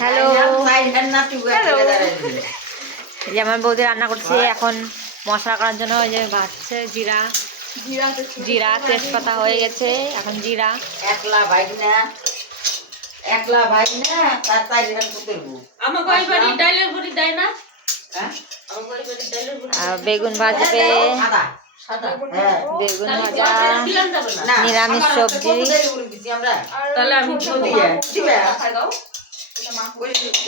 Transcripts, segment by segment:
Hello, আমার বৌদি রান্না করছে এখন মশলা করার জন্য। ওই যে ভাজছে জিরা জিরা তেজপাতা হয়ে গেছে, এখন জিরা। একলা ভাই না তার তাই ধান করতেবো আমাকে ওই বাড়ি ডাইলের বড়ি দেয় না। হ্যাঁ আমাকে ওই বাড়ি ডাইলের বড়ি আর বেগুন ভাজবে, সাদা সাদা হ্যাঁ বেগুন তাহলে ভাজা, দিলাম যাবে না। নিরামিষ সবজি। আমরা তাহলে আমি দিবে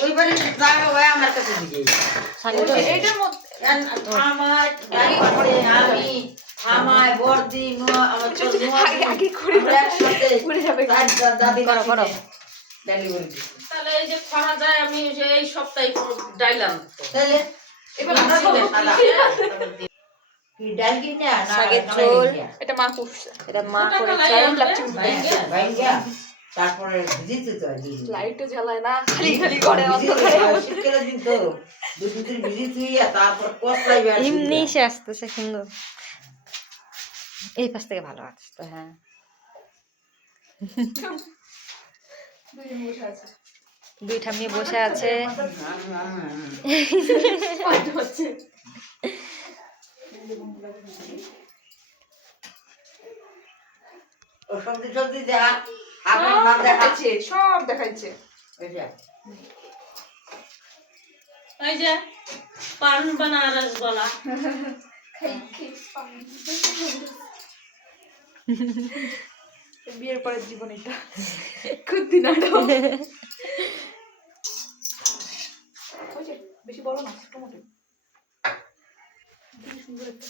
ওই বাড়ি জায়গা ভাই আমার কাছে দিয়ে এইটার মধ্যে আমার গাড়ি করে আমি আমায় বর্দি আমার তো আগে করে একসাথে করে যাবে। দাদি করো করো। ডেলিভারি তাহলে এই যে খরা যায় আমি এই সপ্তাহে ডাইলাম তাহলে এবার আমরা খাবো সাদা কি ডাল কিনে না শাকের ঝোল, এটা মা করছে। এটা মা ওটা করেছে। কালাই ভাইঙ্গা তারপরে ভিজিতে তো লাইটও জ্বালায় না, খালি খালি করে অন্ধকারে। শীতকালের দিন তো দুদিন দিন ভিজিত হইয়া তারপর কষলাইবে এমনি সে আসতেছে সুন্দর। এই পাশ থেকে ভালো আসতো। হ্যাঁ, দুজন বসে আছে। দুই ঠাম্মি বসে আছে। কয়টা হচ্ছে? ও সবজি সবজি দেখা আপনি না দেখা দেখাচ্ছে, সব দেখাচ্ছে। ওইটা এই যে পান বানারস গলা বিয়ের পরের জীবন এটা খুদ্দি নাটক। ওই যে বেশি বড় না, ছোট মোটো সুন্দর একটা